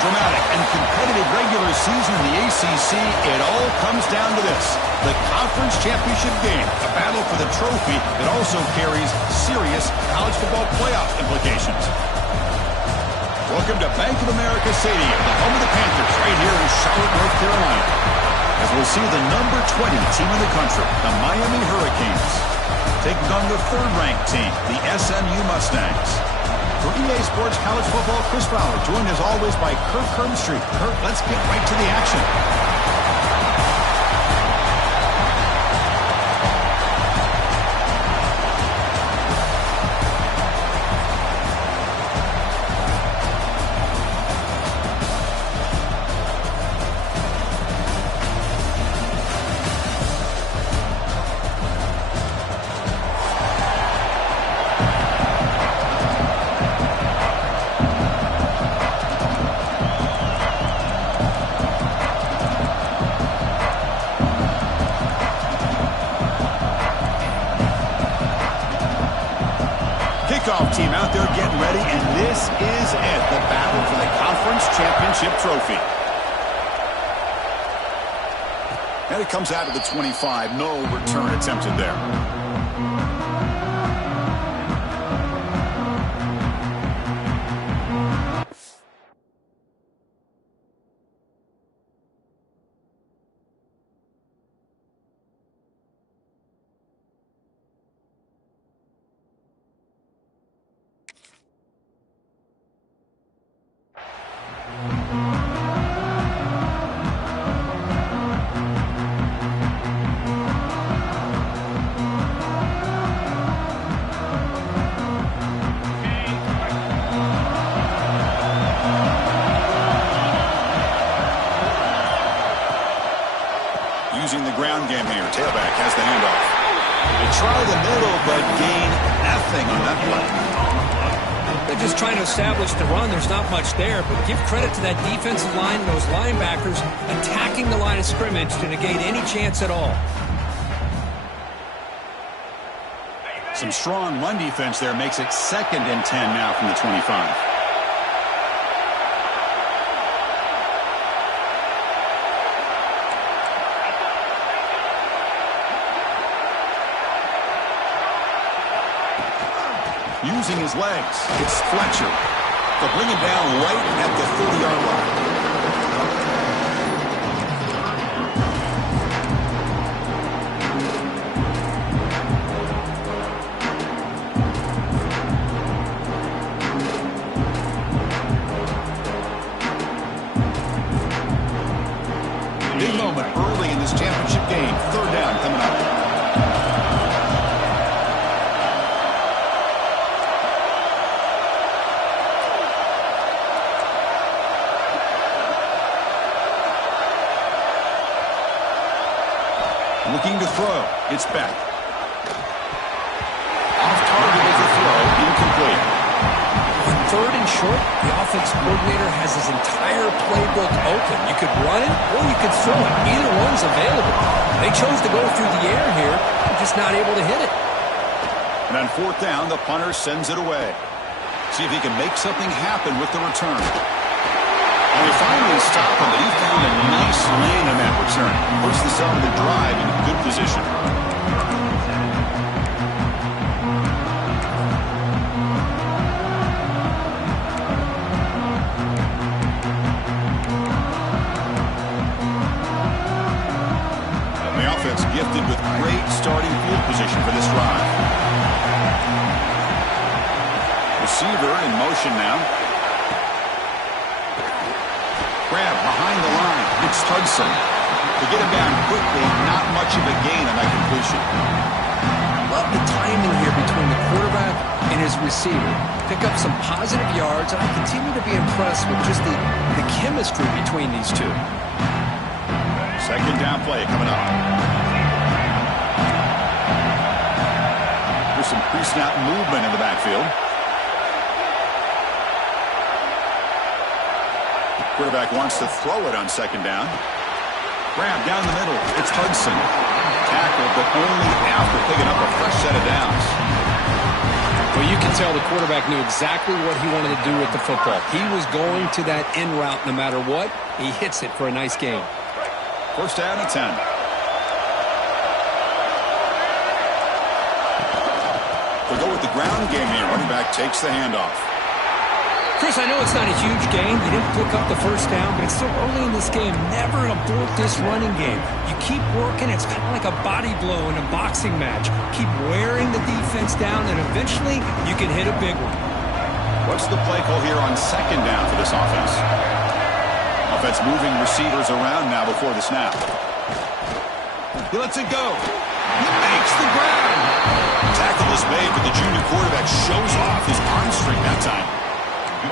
dramatic and competitive regular season in the ACC, it all comes down to this: the conference championship game, a battle for the trophy that also carries serious college football playoff implications. Welcome to Bank of America Stadium, the home of the Panthers, right here in Charlotte, North Carolina, as we'll see the number 20 team in the country, the Miami Hurricanes, taking on the third-ranked team, the SMU Mustangs. For EA Sports College Football, Chris Fowler, joined as always by Kirk Herbstreit. Kirk, let's get right to the action. Kickoff team out there getting ready, and this is it, the battle for the conference championship trophy. And it comes out of the 25. No return attempted there. Using the ground game here. Tailback has the handoff. They try the middle, but gain nothing on that play. They're just trying to establish the run. There's not much there, but give credit to that defensive line and those linebackers attacking the line of scrimmage to negate any chance at all. Some strong run defense there makes it 2nd and 10 now from the 25. Using his legs, it's Fletcher. They'll bring him down right at the 30-yard line. Big moment early in this championship game. 3rd down coming up. Looking to throw. It's back. Off target is a throw. Incomplete. On 3rd and short, the offense coordinator has his entire playbook open. You could run it or you could throw it. Either one's available. They chose to go through the air here. They're just not able to hit it. And on 4th down, the punter sends it away. See if he can make something happen with the return. And we finally stop him, but he found a nice lane on that return. Puts the start of the drive in good position. And the offense gifted with great starting field position for this drive. Receiver in motion now. Grab behind the line. It's Hudson. To get him down quickly, not much of a gain on that completion. Love the timing here between the quarterback and his receiver. Pick up some positive yards, and I continue to be impressed with just the chemistry between these two. 2nd down play coming up. There's some pre-snap movement in the backfield. Quarterback wants to throw it on 2nd down. Grab down the middle. It's Hudson. Tackled, but only after picking up a fresh set of downs. Well, you can tell the quarterback knew exactly what he wanted to do with the football. He was going to that in route no matter what. He hits it for a nice gain. First down and 10. We'll go with the ground game here. Running back takes the handoff. Chris, I know it's not a huge gain. You didn't pick up the first down, but it's still early in this game. Never abort this running game. You keep working. It's kind of like a body blow in a boxing match. Keep wearing the defense down, and eventually you can hit a big one. What's the play call here on second down for this offense? Offense moving receivers around now before the snap. He lets it go. He makes the grab. Tackle is made, but the junior quarterback shows off his arm strength that time.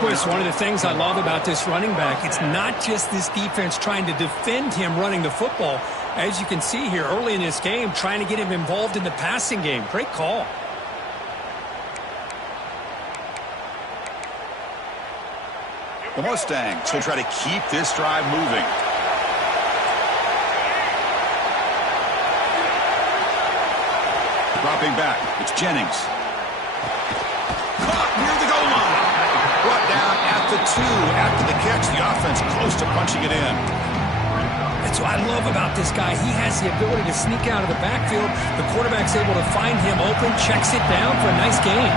Chris, one of the things I love about this running back, it's not just this defense trying to defend him running the football. As you can see here early in this game, trying to get him involved in the passing game. Great call. The Mustangs will try to keep this drive moving. Dropping back, it's Jennings. Caught near the goal line. Brought down at the 2 after the catch. The offense close to punching it in. That's what I love about this guy. He has the ability to sneak out of the backfield. The quarterback's able to find him open, checks it down for a nice gain.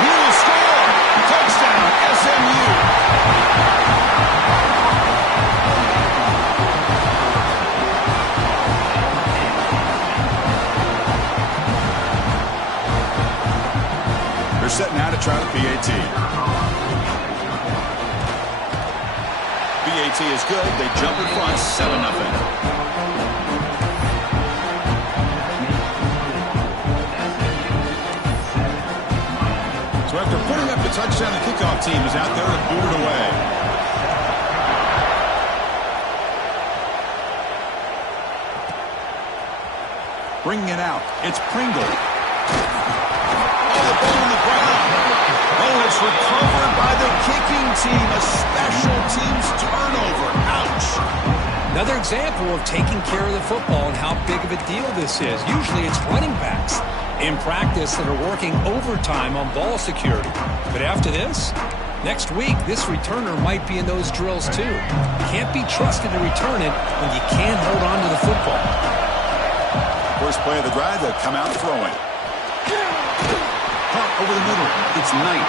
Will score! Touchdown, SMU! They're setting out to try the PAT. PAT is good. They jump in front, 7-0. So after putting up the touchdown, the kickoff team is out there to boot it away. Bringing it out, it's Pringle. Oh, the ball on the ground. Oh, it's recovered by the kicking team. A special teams turnover. Ouch. Another example of taking care of the football and how big of a deal this is. Usually it's running backs in practice that are working overtime on ball security. But after this, next week, this returner might be in those drills too. Can't be trusted to return it when you can't hold on to the football. First play of the drive, they'll come out throwing. Caught over the middle. It's Knight.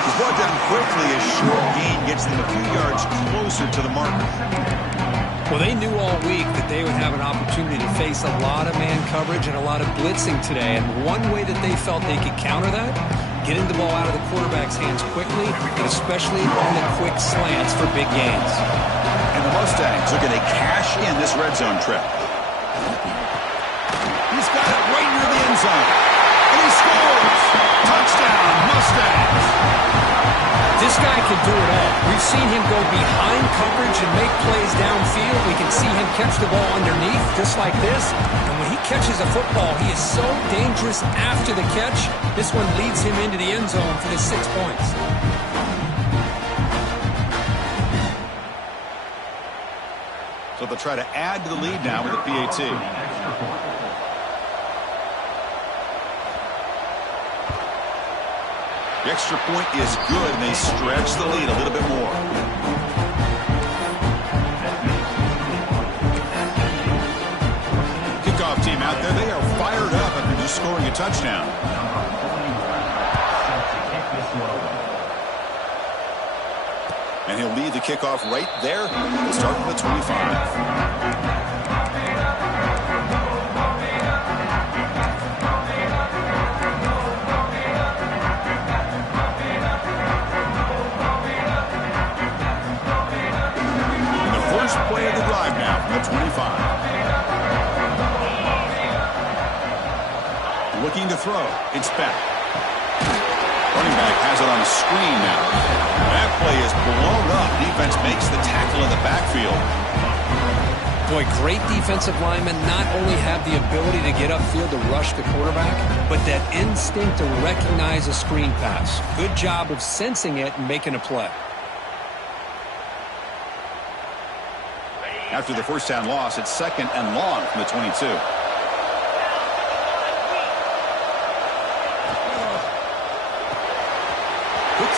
He's brought down quickly. A short gain gets them a few yards closer to the marker. Well, they knew all week that they would have an opportunity to face a lot of man coverage and a lot of blitzing today. And one way that they felt they could counter that, getting the ball out of the quarterback's hands quickly, and especially on the quick slants for big gains. And the Mustangs are going to cash in this red zone trip. He's got it right near the end zone. And he scores! Touchdown, Mustangs! This guy can do it all. We've seen him go behind coverage and make plays downfield. We can see him catch the ball underneath, just like this. And when he catches a football, he is so dangerous after the catch. This one leads him into the end zone for the 6 points. So they'll try to add to the lead now with the PAT. The extra point is good, and they stretch the lead a little bit more. Kickoff team out there, they are fired up after just scoring a touchdown. And he'll lead the kickoff right there. We'll start from the 25. Play of the drive now from the 25. Looking to throw. It's back. Running back has it on the screen now. That play is blown up. Defense makes the tackle in the backfield. Boy, great defensive linemen not only have the ability to get upfield to rush the quarterback, but that instinct to recognize a screen pass. Good job of sensing it and making a play. After the first down loss, it's second and long from the 22.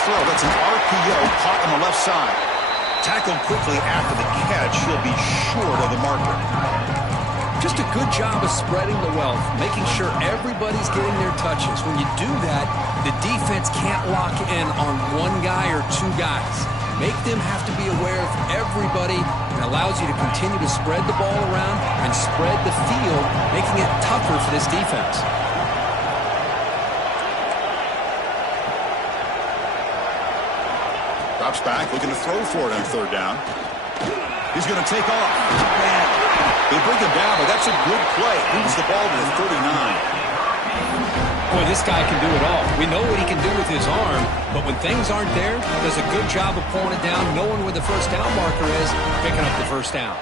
throw. That's an RPO caught on the left side. Tackled quickly after the catch. He'll be short of the marker. Just a good job of spreading the wealth, making sure everybody's getting their touches. When you do that, the defense can't lock in on one guy or two guys. Make them have to be aware of everybody, and allows you to continue to spread the ball around and spread the field, making it tougher for this defense. Drops back, looking to throw for it on third down. He's going to take off. They bring him down, but that's a good play. Moves the ball to the 39. Boy, this guy can do it all. We know what he can do with his arm, but when things aren't there, does a good job of pulling it down, knowing where the first down marker is, picking up the first down.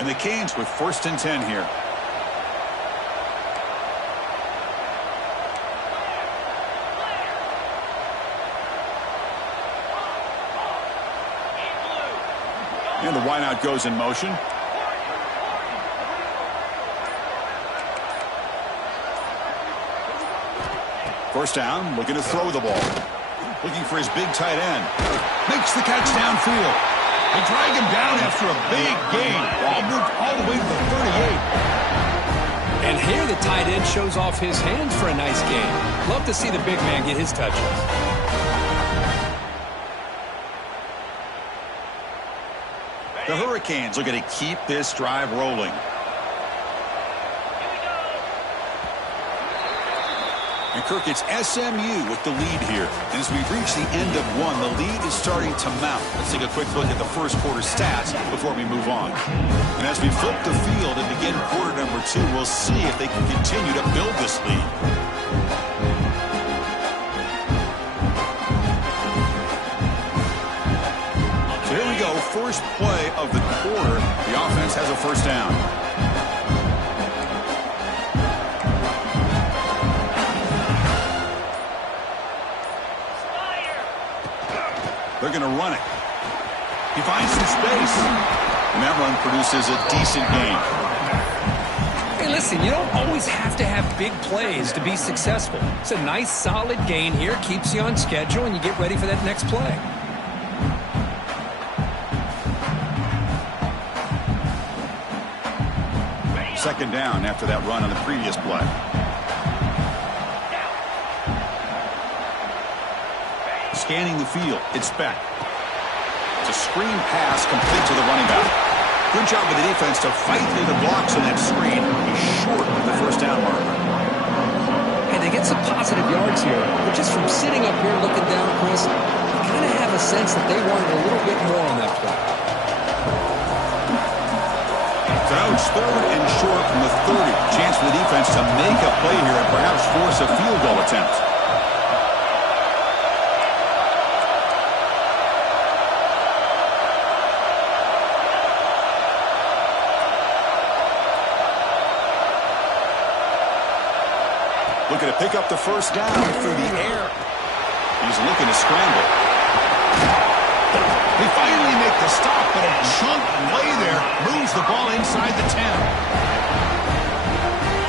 And the Canes with 1st and 10 here. And the wideout goes in motion. First down, looking to throw the ball. Looking for his big tight end. Makes the catch downfield. They drag him down after a big gain. Ball moved all the way to the 38. And here the tight end shows off his hands for a nice gain. Love to see the big man get his touches. The Hurricanes looking to keep this drive rolling. And Kirk, it's SMU with the lead here. And as we reach the end of one, the lead is starting to mount. Let's take a quick look at the first quarter stats before we move on. And as we flip the field and begin quarter number 2, we'll see if they can continue to build this lead. So here we go, first play of the quarter. The offense has a first down. They're going to run it. He finds some space. And that run produces a decent gain. Hey, listen, you don't always have to have big plays to be successful. It's a nice, solid gain here. Keeps you on schedule, and you get ready for that next play. Second down after that run on the previous play. Scanning the field, it's Beck. It's a screen pass complete to the running back. Good job with the defense to fight through the blocks on that screen. He's short of the first down marker. And they get some positive yards here, but just from sitting up here looking down, Chris, you kind of have a sense that they wanted a little bit more on that play. So now it's third and short from the 30. Chance for the defense to make a play here and perhaps force a field goal attempt. Looking to pick up the first down through the air. He's looking to scramble. They finally make the stop, but a chunk play there moves the ball inside the 10.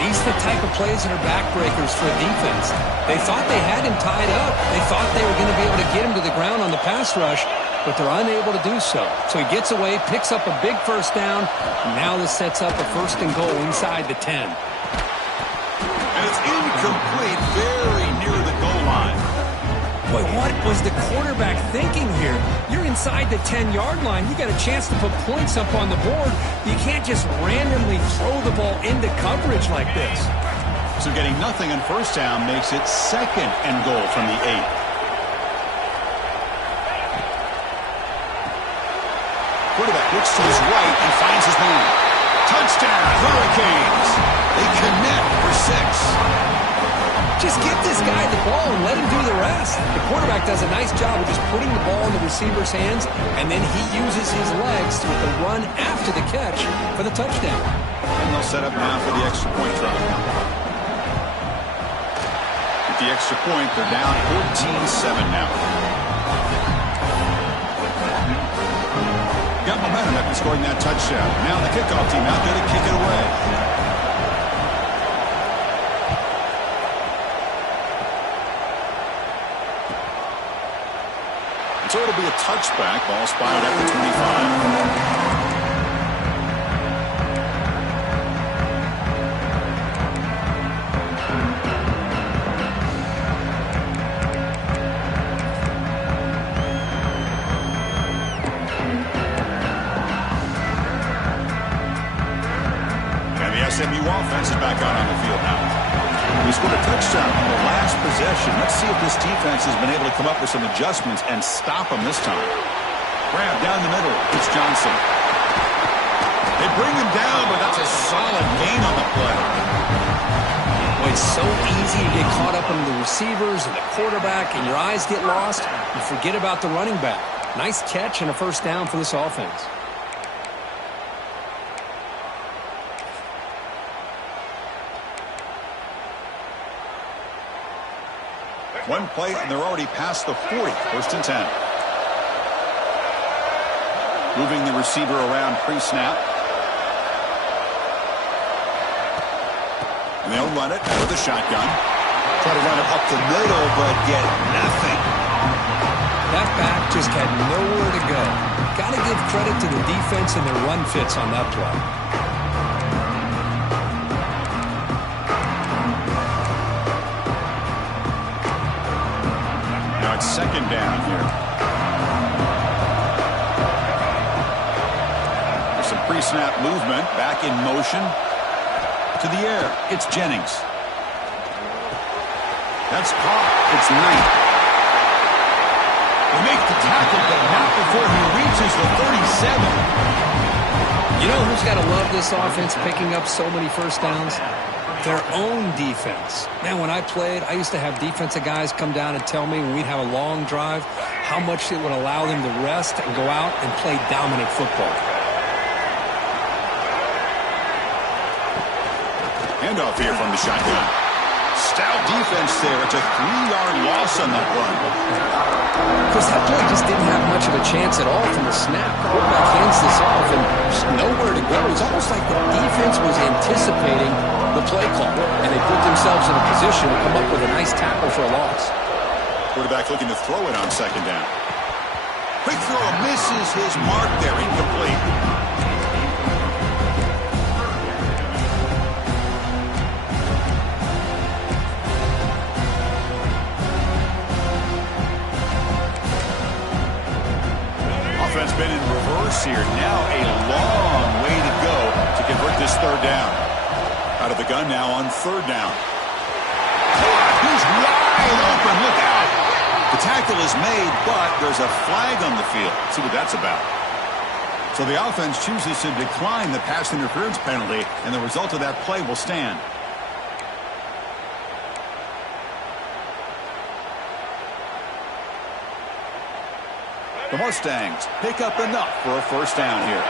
These are the type of plays that are backbreakers for a defense. They thought they had him tied up. They thought they were going to be able to get him to the ground on the pass rush, but they're unable to do so. So he gets away, picks up a big first down, and now this sets up a 1st and goal inside the 10. And it's incomplete, very near the goal line. Boy, what was the quarterback thinking here? You're inside the 10-yard line. You got a chance to put points up on the board. You can't just randomly throw the ball into coverage like this. So getting nothing on first down makes it 2nd and goal from the 8. Quarterback looks to his right and finds his man. Touchdown, Hurricanes. They connect for 6. Just get this guy the ball and let him do the rest. The quarterback does a nice job of just putting the ball in the receiver's hands, and then he uses his legs with the run after the catch for the touchdown. And they'll set up now for the extra point try. With the extra point, they're down 14-7 now. Got momentum after scoring that touchdown. Now the kickoff team out there to kick it away. So it'll be a touchback. Ball spotted at the 25. SMU offense is back out on the field now. We scored a touchdown on the last possession. Let's see if this defense has been able to come up with some adjustments and stop them this time. Grab down the middle. It's Johnson. They bring him down, but that's a solid gain on the play. Well, it's so easy to get caught up in the receivers and the quarterback, and your eyes get lost. You forget about the running back. Nice catch and a first down for this offense. One play, and they're already past the 40. First and 10. Moving the receiver around pre-snap. And they'll run it out of the shotgun. Try to run it up the middle, but get nothing. That back just had nowhere to go. Got to give credit to the defense and their run fits on that play. Second down here. There's some pre-snap movement. Back in motion. To the air. It's Jennings. That's caught. It's Knight. They make the tackle, but not before he reaches the 37. You know who's got to love this offense picking up so many first downs? Their own defense. Man, when I played, I used to have defensive guys come down and tell me when we'd have a long drive how much it would allow them to rest and go out and play dominant football. Handoff here from the shotgun. Stout defense there. It's a 3-yard loss on that run. Chris, that play just didn't have much of a chance at all from the snap. The quarterback hands this off and there's nowhere to go. It's almost like the defense was anticipating the play call, and they put themselves in a position to come up with a nice tackle for a loss. Quarterback looking to throw it on second down. Quick throw misses his mark there, incomplete. Offense been in reverse here. Now a long way to go to convert this third down. Out of the gun now on third down. He's wide open. Look out. The tackle is made, but there's a flag on the field. Let's see what that's about. So the offense chooses to decline the pass interference penalty, and the result of that play will stand. The Mustangs pick up enough for a first down here.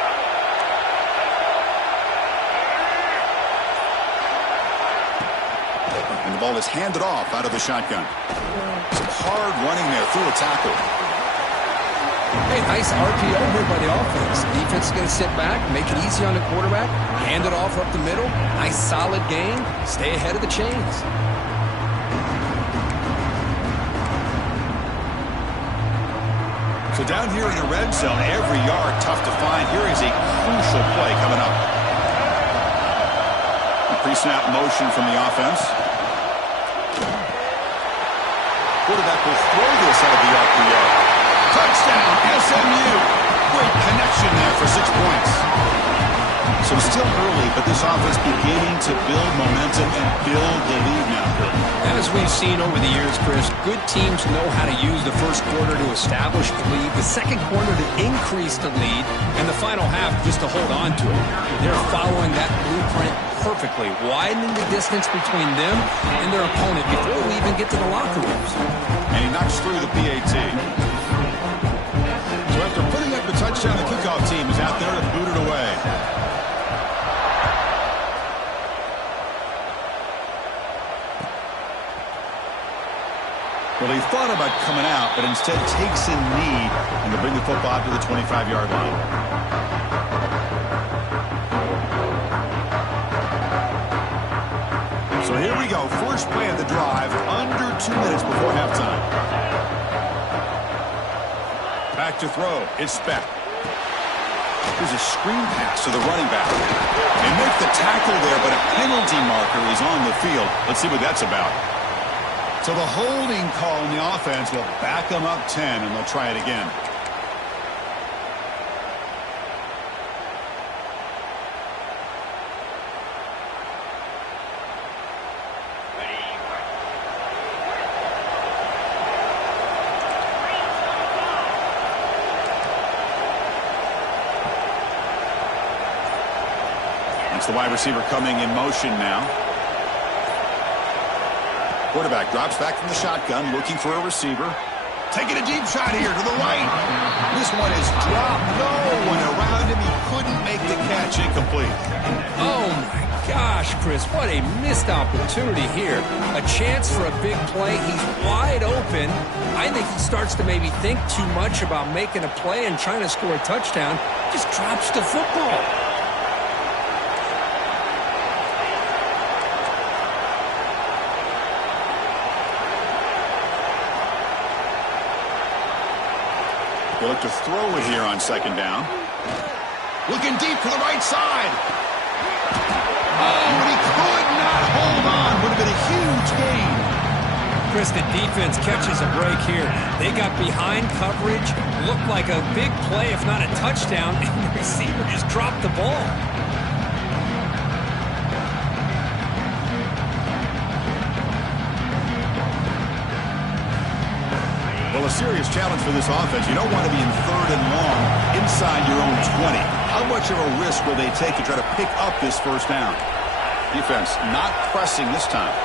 And the ball is handed off out of the shotgun. Some hard running there through a tackle. Hey, nice RPO here by the offense. Defense is going to sit back, make it easy on the quarterback, hand it off up the middle. Nice solid gain. Stay ahead of the chains. So down here in the red zone, every yard tough to find. Here is a crucial play coming up. A pre-snap motion from the offense. Quarterback will throw this out of the RPO. Touchdown, SMU. Great connection there for 6 points. So still early, but this offense beginning to build momentum and build the lead now. As we've seen over the years, Chris, good teams know how to use the first quarter to establish the lead, the second quarter to increase the lead, and the final half just to hold on to it. They're following that blueprint perfectly, widening the distance between them and their opponent before we even get to the locker rooms. And he knocks through the PAT. So after putting up the touchdown, the kickoff team is out there to boot it away. Well, he thought about coming out, but instead takes a knee and to bring the football to the 25-yard line. So here we go. First play of the drive, under 2 minutes before halftime. Back to throw. It's Speck. Here's a screen pass to the running back. They make the tackle there, but a penalty marker is on the field. Let's see what that's about. So the holding call in the offense will back them up 10, and they'll try it again. It's the wide receiver coming in motion now. Quarterback drops back from the shotgun, looking for a receiver. Taking a deep shot here to the right. This one is dropped. No one around him. He couldn't make the catch. Incomplete. Oh, my gosh, Chris. What a missed opportunity here. A chance for a big play. He's wide open. I think he starts to maybe think too much about making a play and trying to score a touchdown. Just drops the football. They look to throw it here on second down. Looking deep to the right side. Oh, and he could not hold on. Would have been a huge gain. Chris, the defense catches a break here. They got behind coverage, looked like a big play, if not a touchdown, and the receiver just dropped the ball. Well, a serious challenge for this offense. You don't want to be in third and long inside your own 20. How much of a risk will they take to try to pick up this first down? Defense not pressing this time.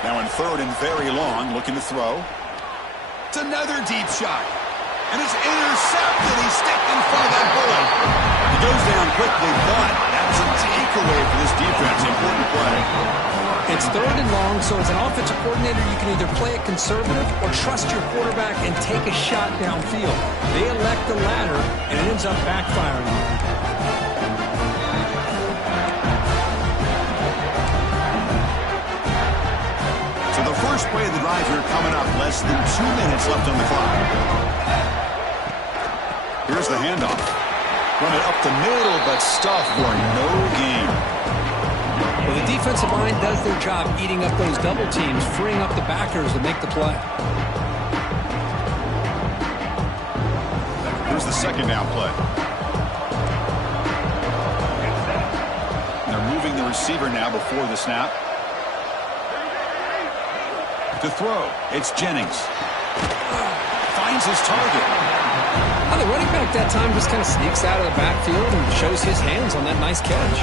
Now in third and very long, looking to throw. It's another deep shot. And it's intercepted. He stepped in front of that bullet. He goes down quickly, but that's a takeaway for this defense. Important play. It's third and long, so as an offensive coordinator, you can either play it conservative or trust your quarterback and take a shot downfield. They elect the latter, and it ends up backfiring on them. So the first play of the drive here coming up. Less than 2 minutes left on the clock. Here's the handoff. Run it up the middle, but stuffed for no gain. Well, the defensive line does their job eating up those double teams, freeing up the backers to make the play. Here's the second down play. They're moving the receiver now before the snap. To throw, it's Jennings. Finds his target. Well, the running back that time just kind of sneaks out of the backfield and shows his hands on that nice catch.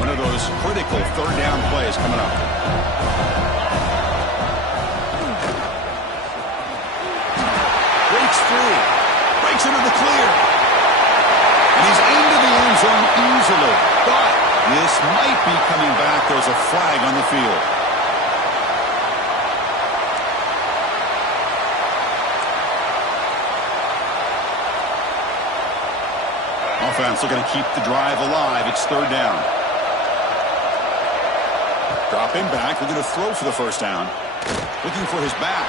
One of those critical third down plays coming up. Breaks free. Breaks into the clear. And he's into the end zone easily. But this might be coming back. There's a flag on the field. Offense looking to keep the drive alive. It's third down. Dropping back. We're going to throw for the first down. Looking for his back.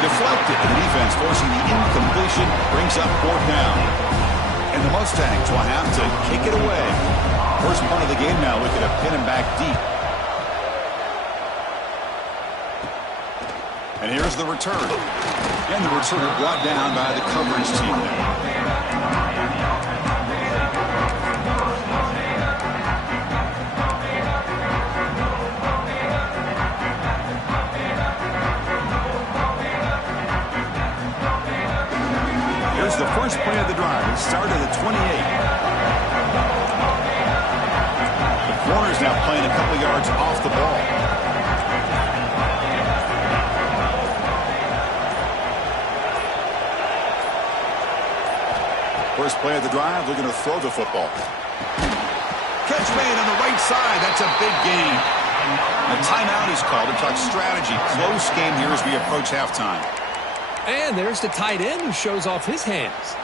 Deflected. And the defense forcing the incompletion. Brings up fourth down. And the Mustangs will have to kick it away. First part of the game now, looking to pin him back deep. And here's the return. And the return brought down by the coverage team there. Here's the first play of the drive. It started at 28. The corner's now playing a couple yards off the ball. First play of the drive, looking to throw the football. Catch made on the right side. That's a big gain. A timeout is called to talk strategy. Close game here as we approach halftime. And there's the tight end who shows off his hands.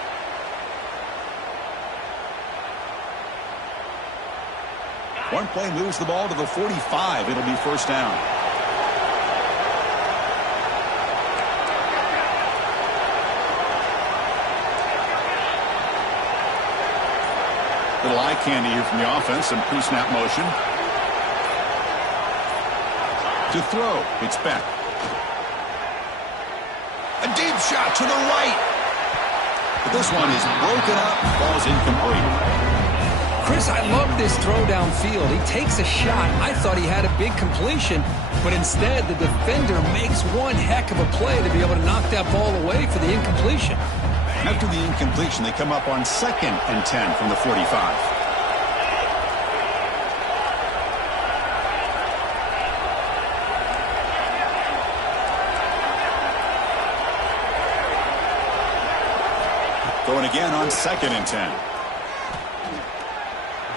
One play moves the ball to the 45. It'll be first down. Little eye candy here from the offense. Some pre-snap motion. To throw, it's Beck. A deep shot to the right. But this one is broken up, falls incomplete. Chris, I love this throw downfield. He takes a shot. I thought he had a big completion, but instead the defender makes one heck of a play to be able to knock that ball away for the incompletion. After the incompletion, they come up on 2nd and 10 from the 45. Going again on 2nd and 10.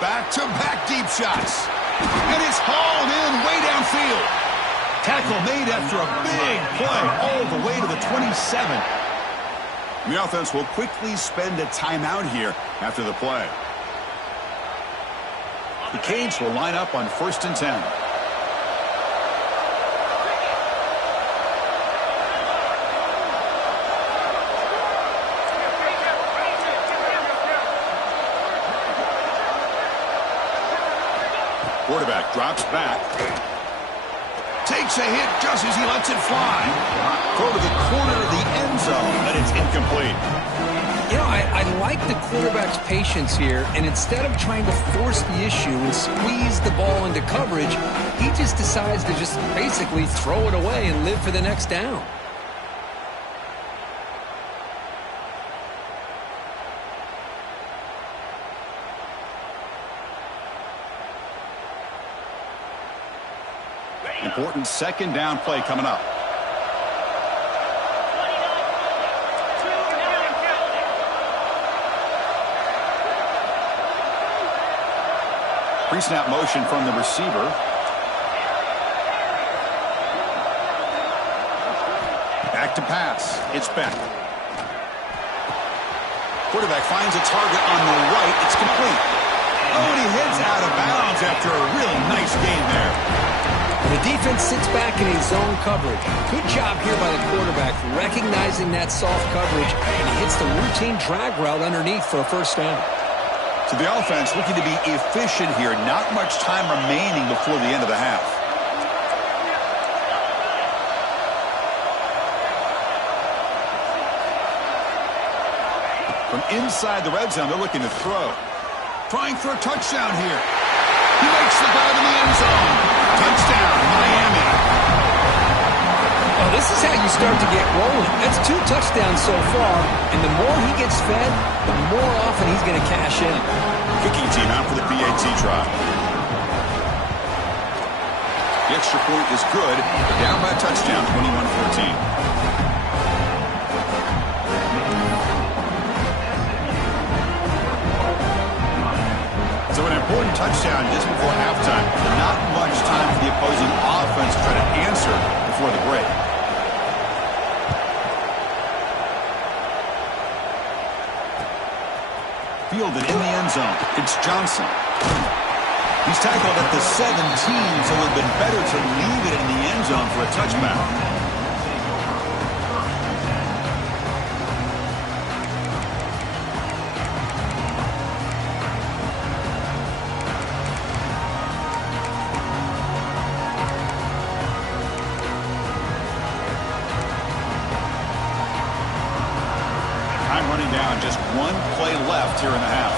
Back-to-back deep shots. And it's hauled in way downfield. Tackle made after a big play all the way to the 27. The offense will quickly spend a timeout here after the play. The Canes will line up on 1st and 10. Quarterback drops back. Takes a hit just as he lets it fly. Throw to the corner of the end zone, but it's incomplete. You know, I like the quarterback's patience here, and instead of trying to force the issue and squeeze the ball into coverage, he just decides to just basically throw it away and live for the next down. Important 2nd down play coming up. Pre-snap motion from the receiver. Back to pass. It's Beck. Quarterback finds a target on the right. It's complete. Oh, and he hits out of bounds after a really nice gain there. The defense sits back in a zone coverage. Good job here by the quarterback recognizing that soft coverage, and he hits the routine drag route underneath for a first down. So the offense looking to be efficient here. Not much time remaining before the end of the half. From inside the red zone, they're looking to throw. Trying for a touchdown here. He makes the dive in the end zone. Touchdown, Miami. Oh, this is how you start to get rolling. That's 2 touchdowns so far, and the more he gets fed, the more often he's going to cash in. Kicking team out for the PAT try. The extra point is good. Down by a touchdown, 21-14. So an important touchdown just before halftime. Not much time for the opposing offense to try to answer before the break. Fielded in the end zone. It's Johnson. He's tackled at the 17, so it would have been better to leave it in the end zone for a touchback. Just one play left here in the half.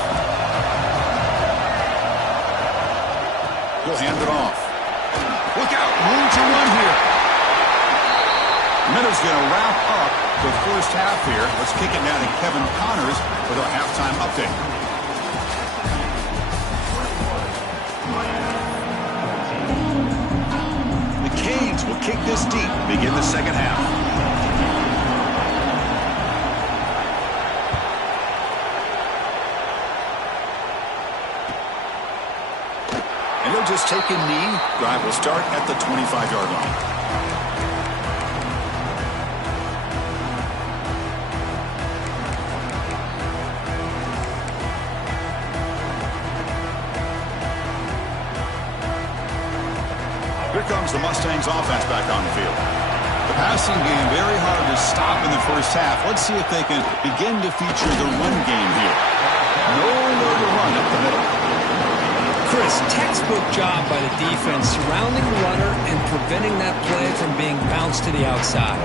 He'll hand it off. Look out, room to run here. Minnows going to wrap up the first half here. Let's kick it down to Kevin Connors with our halftime update. The Canes will kick this deep, begin the second half. they'll just take a knee. Drive will start at the 25-yard line. Here comes the Mustangs offense back on the field. The passing game very hard to stop in the first half. Let's see if they can begin to feature the run game here. Nowhere to run up the middle. Chris, textbook job by the defense surrounding the runner and preventing that play from being bounced to the outside.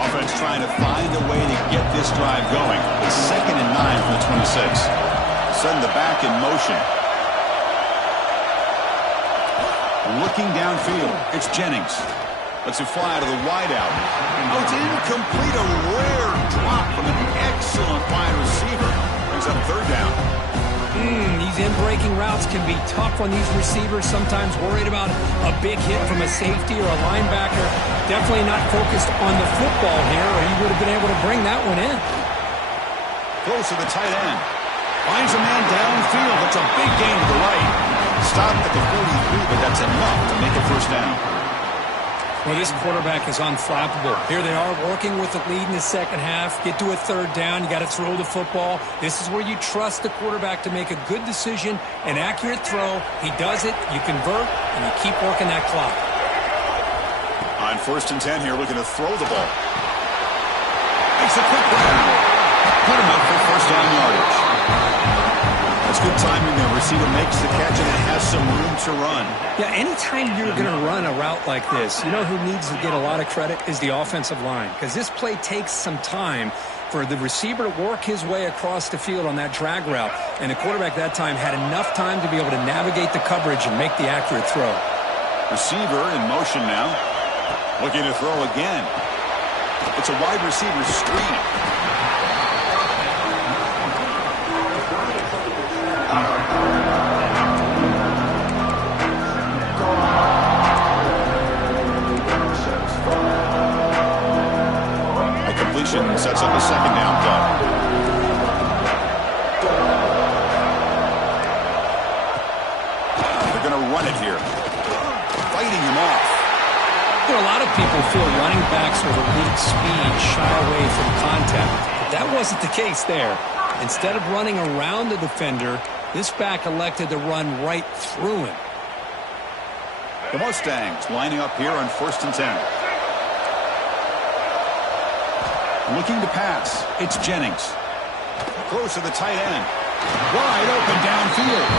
Offense trying to find a way to get this drive going. It's 2nd and 9 from the 26. Send the back in motion. Looking downfield, it's Jennings. Lets it fly to the wideout. Oh, it's incomplete. A rare drop from an excellent wide receiver. Brings up 3rd down. These in-breaking routes can be tough on these receivers, sometimes worried about a big hit from a safety or a linebacker. Definitely not focused on the football here, or he would have been able to bring that one in. Close to the tight end. Finds a man downfield. That's a big gain to the right. Stopped at the 43, but that's enough to make a 1st down. Well, this quarterback is unflappable. Here they are working with the lead in the second half. Get to a 3rd down. You got to throw the football. This is where you trust the quarterback to make a good decision, an accurate throw. He does it, you convert, and you keep working that clock. On 1st and 10 here, looking to throw the ball. Makes a quick grab. Put him up for 1st down yardage. That's good timing there. Receiver makes the catch and it has some room to run. Yeah, anytime you're going to run a route like this, you know who needs to get a lot of credit is the offensive line, because this play takes some time for the receiver to work his way across the field on that drag route, and the quarterback that time had enough time to be able to navigate the coverage and make the accurate throw. Receiver in motion now. Looking to throw again. It's a wide receiver screen. A completion sets up a 2nd down play. They're going to run it here. Fighting him off. You know, a lot of people feel running backs with elite speed shy away from contact. But that wasn't the case there. Instead of running around the defender, this back elected to run right through him. The Mustangs lining up here on 1st and 10. Looking to pass. It's Jennings. Close to the tight end. Wide open downfield.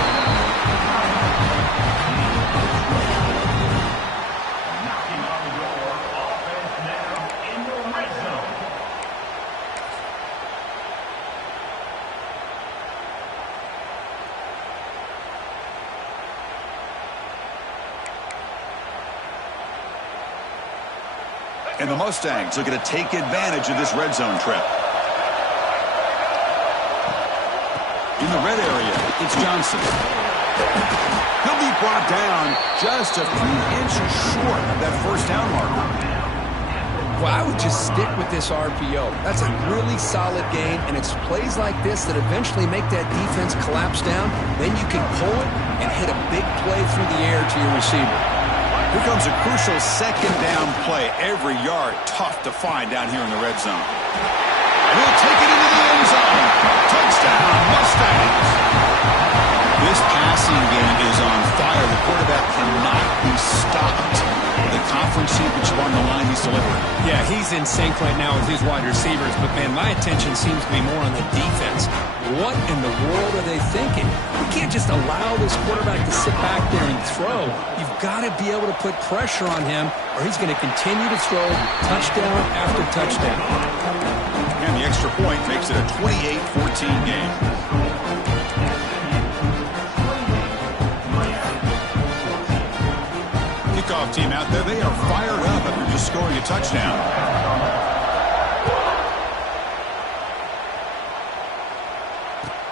And the Mustangs looking to take advantage of this red zone trip. In the red area, it's Johnson. He'll be brought down just a few inches short of that 1st down marker. Well, I would just stick with this RPO. That's a really solid gain, and it's plays like this that eventually make that defense collapse down. Then you can pull it and hit a big play through the air to your receiver. Here comes a crucial 2nd down play. Every yard tough to find down here in the red zone. He'll take it into the end zone. Touchdown, Mustangs. This passing game is on fire. The quarterback cannot be stopped. The conference championship on the line, he's delivering. Yeah, he's in sync right now with his wide receivers, but man, my attention seems to be more on the defense. What in the world are they thinking? You can't just allow this quarterback to sit back there and throw. You've got to be able to put pressure on him, or he's going to continue to throw touchdown after touchdown. And the extra point makes it a 28-14 game. Kickoff team out there, they are fired up after just scoring a touchdown.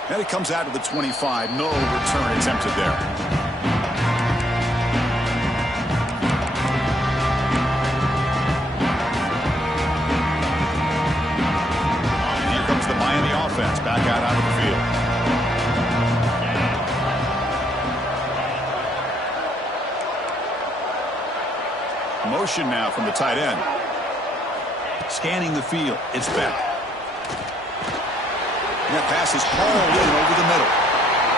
And it comes out to the 25. No return attempted there. And here comes the Miami Motion now from the tight end. Scanning the field. It's Beck. And that pass is hauled in over the middle.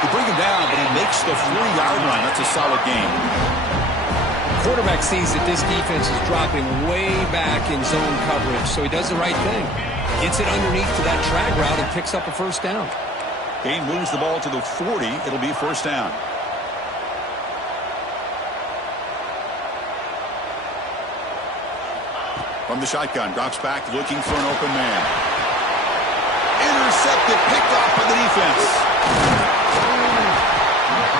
They bring him down, but he makes the 3-yard line. That's a solid gain. Quarterback sees that this defense is dropping way back in zone coverage, so he does the right thing. Gets it underneath to that drag route and picks up a first down. Gain moves the ball to the 40. It'll be first down. From the shotgun, drops back, looking for an open man. Intercepted, picked off by the defense.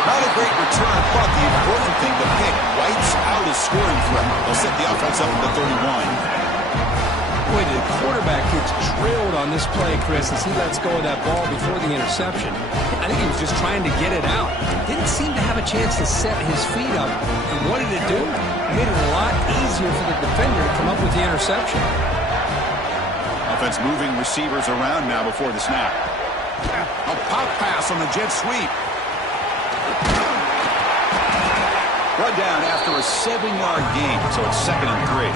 Not a great return, but the important thing, the pick wipes out his scoring threat. They'll set the offense up at the 31. Boy, the quarterback gets drilled on this play, Chris, as he lets go of that ball before the interception. I think he was just trying to get it out. Didn't seem to have a chance to set his feet up. And what did it do? It made it a lot easier for the defender to come up with the interception. Offense moving receivers around now before the snap. A pop pass on the jet sweep. Run down after a 7-yard gain, so it's 2nd and 3.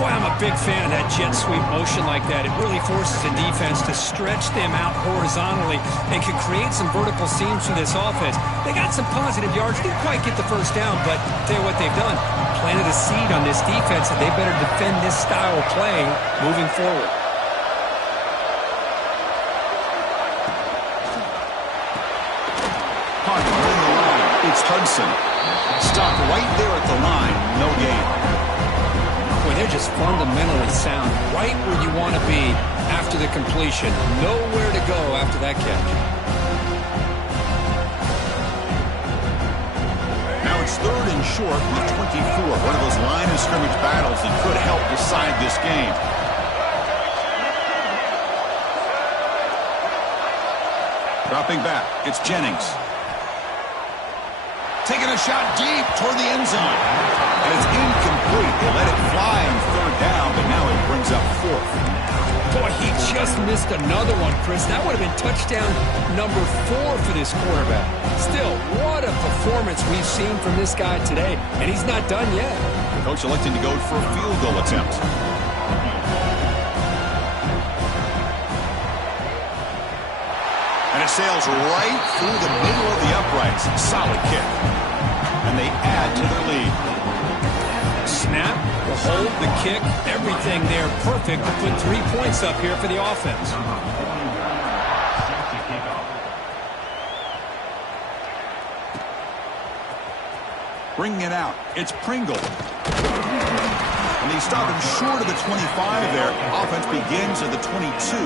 Boy, I'm a big fan of that jet sweep motion like that. It really forces the defense to stretch them out horizontally and can create some vertical seams for this offense. They got some positive yards. Didn't quite get the first down, but I'll tell you what they've done. Planted a seed on this defense that they better defend this style of play moving forward. Hunt on the line. It's Hudson. Stopped right there at the line. No gain. Boy, they're just fundamentally sound, right where you want to be after the completion. Nowhere to go after that catch. Now it's 3rd and short with 24. One of those line of scrimmage battles that could help decide this game. Dropping back, it's Jennings. Taking a shot deep toward the end zone. And it's incomplete. They let it fly on 3rd down, but now it brings up 4th. Boy, he just missed another one, Chris. That would have been touchdown number 4 for this quarterback. Still, what a performance we've seen from this guy today, and he's not done yet. The coach electing to go for a field goal attempt. And it sails right through the middle of the uprights. Solid kick. And they add to their lead. Snap, the hold, the kick, everything there perfect to put 3 points up here for the offense. Bringing it out, it's Pringle. And they stop him short of the 25 there. Offense begins at the 22.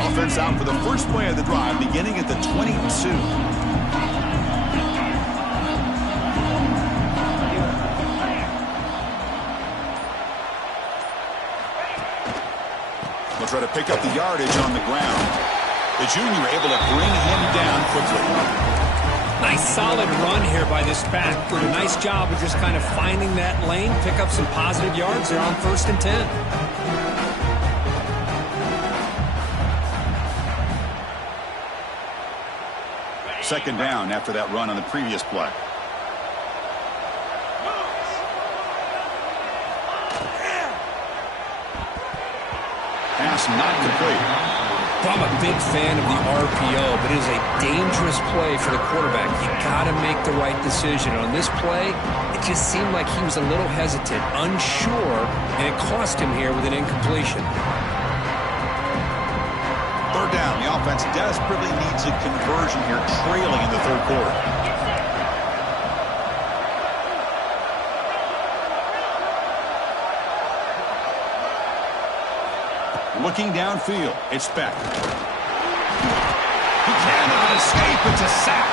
Offense out for the first play of the drive, beginning at the 22. They'll try to pick up the yardage on the ground. The junior able to bring him down quickly. Nice solid run here by this back. Did a nice job of just kind of finding that lane, pick up some positive yards there on 1st and 10. Second down after that run on the previous play. Pass not complete. Well, I'm a big fan of the RPO, but it is a dangerous play for the quarterback. You got to make the right decision. On this play, it just seemed like he was a little hesitant, unsure, and it cost him here with an incompletion. 3rd down. The offense desperately needs a conversion here, trailing in the 3rd quarter. Looking downfield, it's Beck. He cannot escape. It's a sack.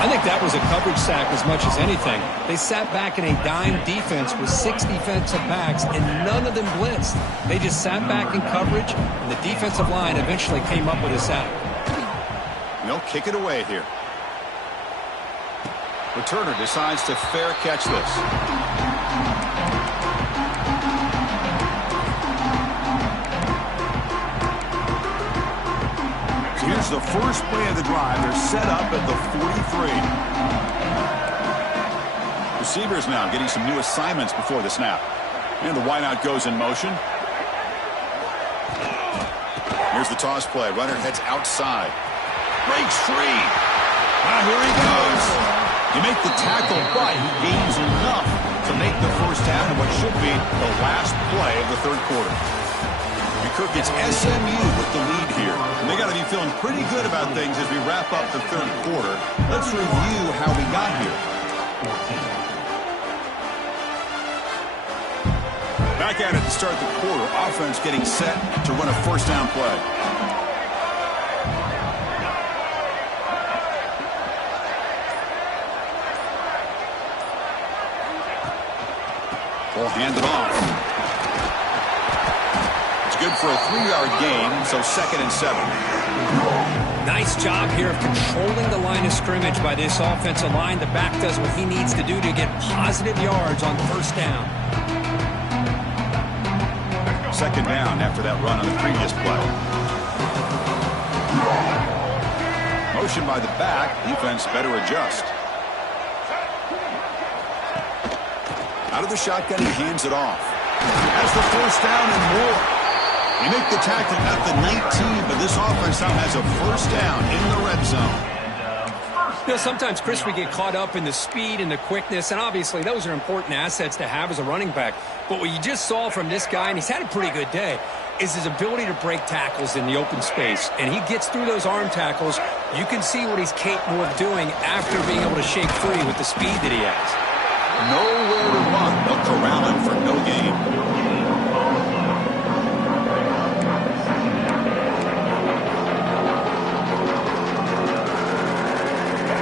I think that was a coverage sack as much as anything. They sat back in a dime defense with 6 defensive backs, and none of them blitzed. They just sat back in coverage, and the defensive line eventually came up with a sack. They'll kick it away here. Returner decides to fair catch this. the first play of the drive. They're set up at the 43. Receivers now getting some new assignments before the snap. And the wideout goes in motion. Here's the toss play. Runner heads outside. Breaks free. Here he goes. You make the tackle, but he gains enough to make the first down in what should be the last play of the third quarter. And Kirk gets SMU with the lead here. And they got to be feeling pretty good about things as we wrap up the third quarter. Let's review how we got here. Back at it to start the quarter. Offense getting set to run a first down play. We'll hand it off. It's good for a 3-yard gain, so 2nd and 7. Nice job here of controlling the line of scrimmage by this offensive line. The back does what he needs to do to get positive yards on first down. 2nd down after that run on the previous play. Motion by the back. Defense better adjust. Out of the shotgun, he hands it off. Has the first down and more. They make the tackle at the 19, but this offense now has a first down in the red zone. You know, sometimes, Chris, we get caught up in the speed and the quickness, and obviously those are important assets to have as a running back. But what you just saw from this guy, and he's had a pretty good day, is his ability to break tackles in the open space. And he gets through those arm tackles. You can see what he's capable of doing after being able to shake free with the speed that he has. Nowhere to run. They'll corral him for no gain.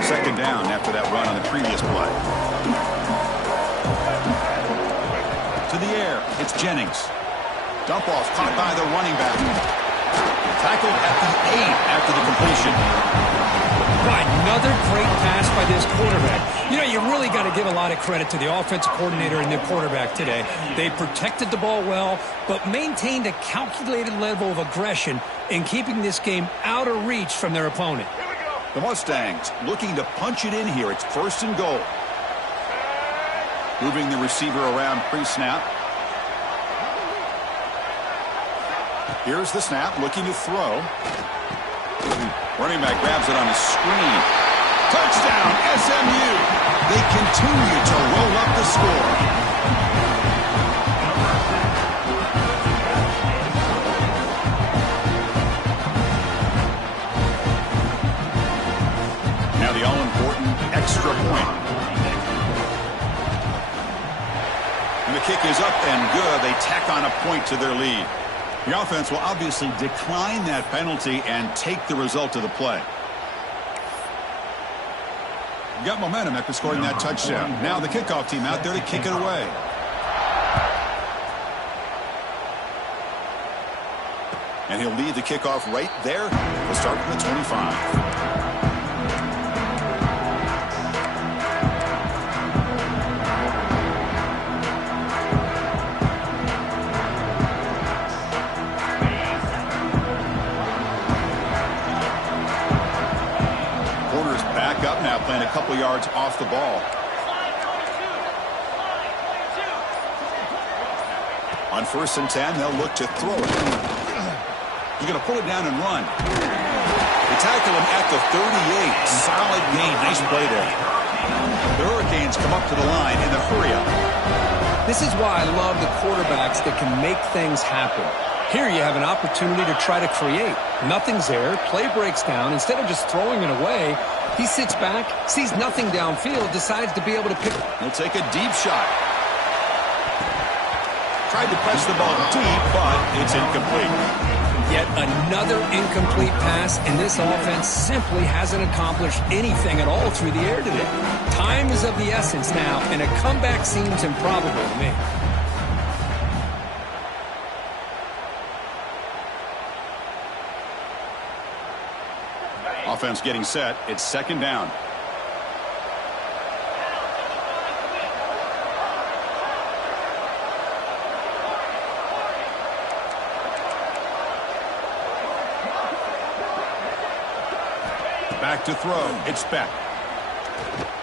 Second down after that run on the previous play. To the air. It's Jennings. Dump off caught by the running back. Tackled at the 8 after the completion. Right, another great pass by this quarterback. You know, you really got to give a lot of credit to the offensive coordinator and the quarterback today. They protected the ball well, but maintained a calculated level of aggression in keeping this game out of reach from their opponent. The Mustangs looking to punch it in here. It's 1st and goal. Moving the receiver around pre-snap. Here's the snap, looking to throw. Running back grabs it on a screen. Touchdown, SMU. They continue to roll up the score. Now the all-important extra point. And the kick is up and good. They tack on a point to their lead. The offense will obviously decline that penalty and take the result of the play. Got momentum after scoring that touchdown. Now the kickoff team out there to kick it away. And he'll lead the kickoff right there. We'll start from the 25. Playing a couple yards off the ball. On 1st and 10, they'll look to throw it. He's going to pull it down and run. They tackle him at the 38. Solid gain. Nice play there. The Hurricanes come up to the line in the hurry-up. This is why I love the quarterbacks that can make things happen. Here you have an opportunity to try to create. Nothing's there. Play breaks down. Instead of just throwing it away, he sits back, sees nothing downfield, decides to be able to pick. He'll take a deep shot. Tried to press the ball deep, but it's incomplete. Yet another incomplete pass, and this offense simply hasn't accomplished anything at all through the air today. Time is of the essence now, and a comeback seems improbable to me. Offense getting set. It's 2nd down. Back to throw. It's Beck.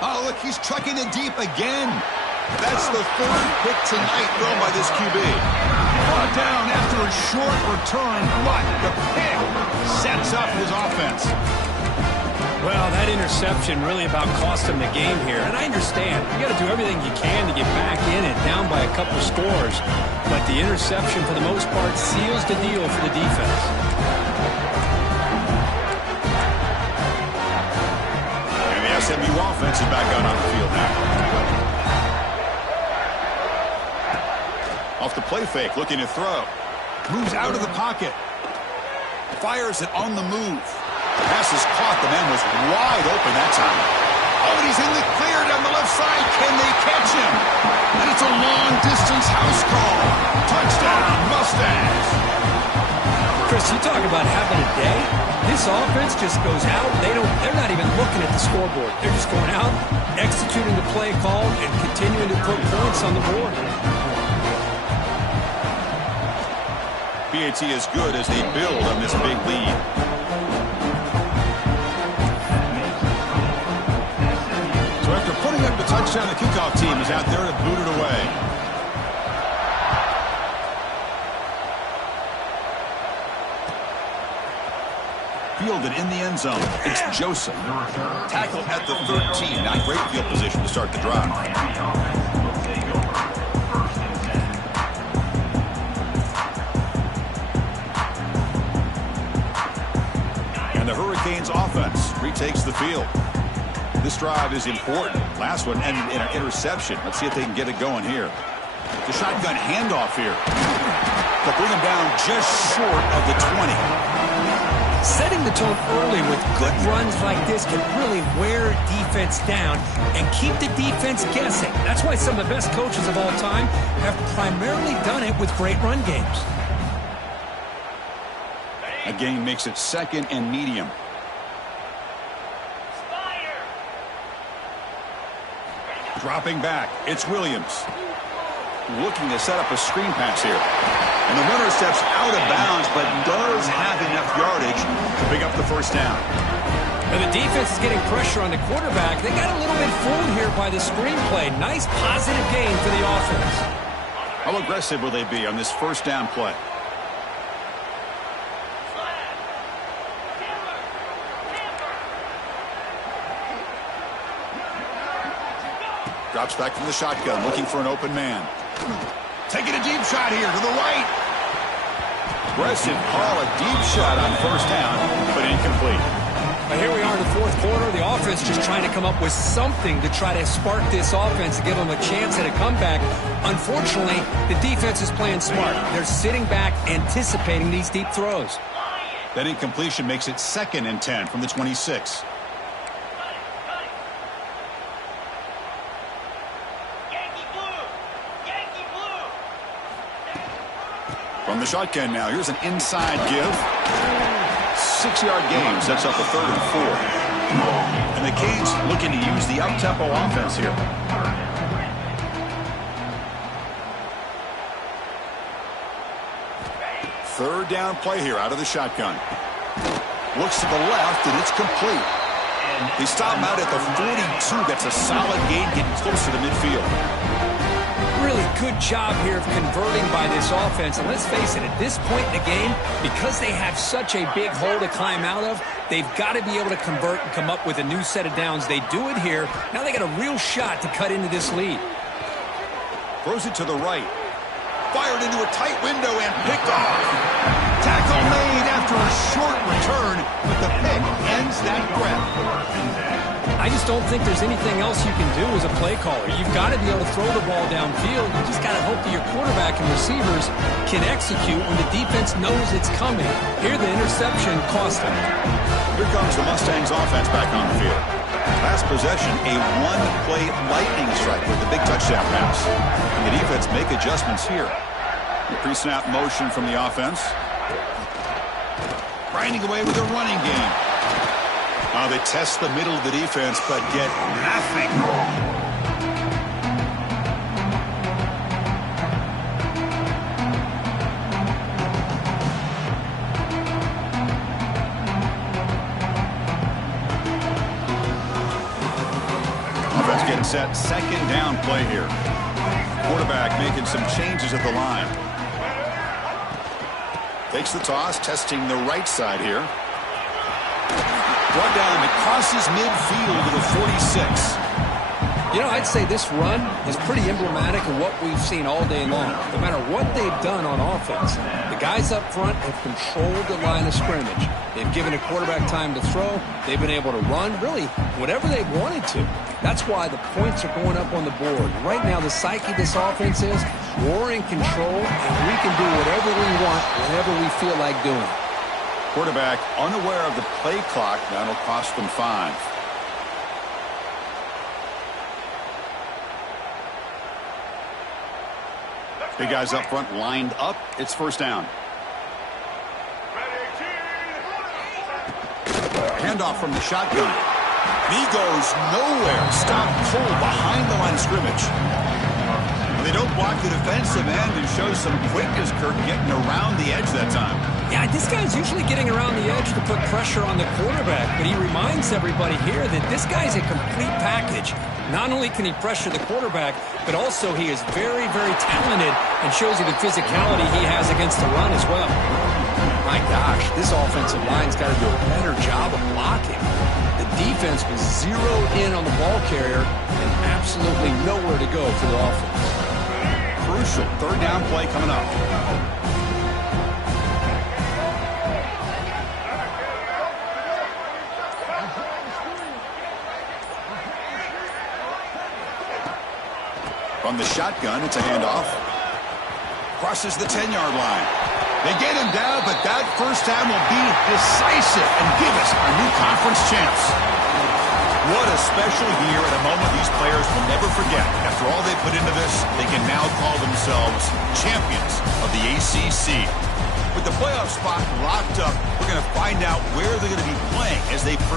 Oh, look, he's trucking it deep again. That's the third pick tonight thrown by this QB. Brought down after a short return, but the pick sets up his offense. Well, that interception really about cost him the game here. And I understand. You got to do everything you can to get back in it, down by a couple scores. But the interception, for the most part, seals the deal for the defense. And the SMU offense is back out on the field now. Off the play fake, looking to throw. Moves out of the pocket. Fires it on the move. Pass is caught. The man was wide open that time. Oh, and he's in the clear down the left side. Can they catch him? And it's a long-distance house call. Touchdown, Mustangs. Chris, you talk about having a day. This offense just goes out. They're not even looking at the scoreboard. They're just going out, executing the play call, and continuing to put points on the board. BAT is good as they build on this big lead. So after putting up the touchdown, the kickoff team is out there to boot it away. Fielded in the end zone. It's Joseph. Tackle at the 13. Not great field position to start the drive. The Hurricanes offense retakes the field. This drive is important. Last one ended in an interception. Let's see if they can get it going here. The shotgun handoff here. They'll bring him down just short of the 20. Setting the tone early with good runs like this can really wear defense down and keep the defense guessing. That's why some of the best coaches of all time have primarily done it with great run games. A gain makes it second and medium. Dropping back, it's Williams. Looking to set up a screen pass here. And the runner steps out of bounds, but does have enough yardage to pick up the first down. Now the defense is getting pressure on the quarterback. They got a little bit fooled here by the screenplay. Nice positive gain for the offense. How aggressive will they be on this first down play? Drops back from the shotgun, looking for an open man. Taking a deep shot here to the right. Aggressive call, a deep shot on first down, but incomplete. But here we are in the fourth quarter. The offense just trying to come up with something to try to spark this offense to give them a chance at a comeback. Unfortunately, the defense is playing smart. They're sitting back, anticipating these deep throws. That incompletion makes it second and 10 from the 26. From the shotgun now, here's an inside give. 6-yard gain sets up a 3rd and 4. And the Canes looking to use the up-tempo offense here. Third down play here out of the shotgun. Looks to the left, and it's complete. They stop him out at the 42. That's a solid gain, getting closer to midfield. Really good job here of converting by this offense. And let's face it, at this point in the game, because they have such a big hole to climb out of, they've got to be able to convert and come up with a new set of downs. They do it here. Now they got a real shot to cut into this lead. Throws it to the right. Fired into a tight window and picked off. Tackle made after a short return, but the pick ends that threat. I just don't think there's anything else you can do as a play caller. You've got to be able to throw the ball downfield. You just got to hope that your quarterback and receivers can execute when the defense knows it's coming. Here, the interception cost them. Here comes the Mustangs offense back on the field. Last possession, a one-play lightning strike with the big touchdown pass. And the defense make adjustments here. The pre-snap motion from the offense. Grinding away with a running game. They test the middle of the defense, but get nothing. set second down play here. Quarterback making some changes at the line. Takes the toss, testing the right side here. Brought down, it crosses midfield to the 46. You know, I'd say this run is pretty emblematic of what we've seen all day long. No matter what they've done on offense, the guys up front have controlled the line of scrimmage. They've given a quarterback time to throw. They've been able to run, really, whatever they wanted to. That's why the points are going up on the board. Right now, the psyche of this offense is we're in control, and we can do whatever we want whenever we feel like doing it. Quarterback unaware of the play clock. That'll cost them 5. Big guys up front lined up. It's first down. Handoff from the shotgun. He goes nowhere. Stop pull behind the line of scrimmage. They don't block the defensive end and show some quickness, Kirk, getting around the edge that time. Yeah, this guy's usually getting around the edge to put pressure on the quarterback, but he reminds everybody here that this guy's a complete package. Not only can he pressure the quarterback, but also he is very, very talented and shows you the physicality he has against the run as well. My gosh, this offensive line's got to do a better job of blocking. The defense was zeroed in on the ball carrier and absolutely nowhere to go for the offense. Crucial third down play coming up. From the shotgun, it's a handoff. Crosses the 10-yard line. They get him down, but that first down will be decisive and give us our new conference champs. What a special year and a moment these players will never forget. After all they put into this, they can now call themselves champions of the ACC. With the playoff spot locked up, we're going to find out where they're going to be playing as they pursue